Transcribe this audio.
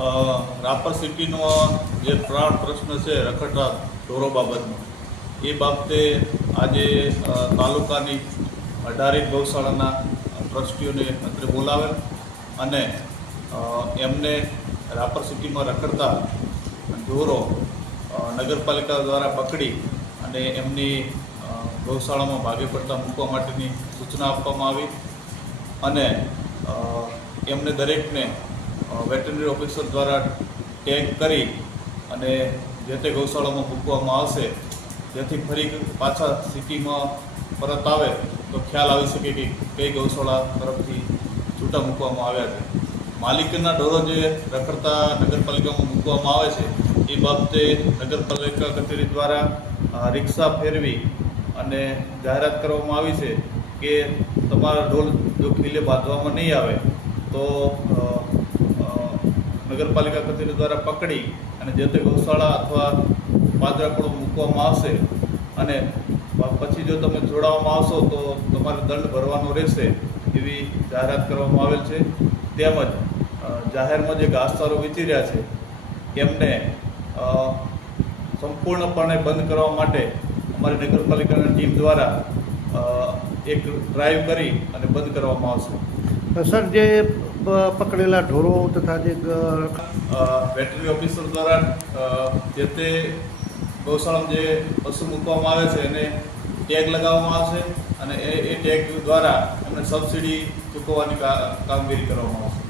રાપર સિટીનો જે પ્રાણ પ્રશ્ન છે, રખડતા ઢોરો બાબતનો, એ બાબતે આજે તાલુકાની અઢારેક ગૌશાળાના ટ્રસ્ટીઓને અત્રે બોલાવેલ અને એમને રાપર સિટીમાં રખડતા ઢોરો નગરપાલિકા દ્વારા પકડી અને એમની ગૌશાળામાં ભાગે પડતા મૂકવા માટેની સૂચના આપવામાં આવી અને એમને દરેકને વેટરનરી ઓફિસર દ્વારા ટેગ કરી અને જે તે ગૌશાળામાં મૂકવામાં આવશે, જેથી ફરી પાછા સિટીમાં પરત આવે, તો ખ્યાલ આવી શકે કે કઈ ગૌશાળા તરફથી છૂટા મૂકવામાં આવ્યા છે. માલિકના ઢોરો જે રખડતા નગરપાલિકામાં મૂકવામાં આવે છે, એ બાબતે નગરપાલિકા કચેરી દ્વારા રિક્ષા ફેરવી અને જાહેરાત કરવામાં આવી છે કે તમારા ઢોલ જો ખીલે બાંધવામાં નહીં આવે, તો નગરપાલિકા કચેરી દ્વારા પકડી અને જે તે ગૌશાળા અથવા પાંજરાપોળો મૂકવામાં આવશે અને પછી જો તમે જોડાવામાં આવશો તો તમારે દંડ ભરવાનો રહેશે એવી જાહેરાત કરવામાં આવેલ છે. તેમજ જાહેરમાં જે ઘાસચારો વેચી રહ્યા છે એમને સંપૂર્ણપણે બંધ કરવા માટે અમારી નગરપાલિકાની ટીમ દ્વારા એક ડ્રાઈવ કરી અને બંધ કરવામાં આવશે. સર, જે પકડેલા ઢોરો તથા જે વેટરી ઓફિસર દ્વારા જે તે ગૌશાળા જે પશુ મૂકવામાં આવે છે, એને ટેગ લગાવવામાં આવશે અને એ ટેગ દ્વારા એમને સબસિડી ચૂકવવાની કામગીરી કરવામાં આવશે.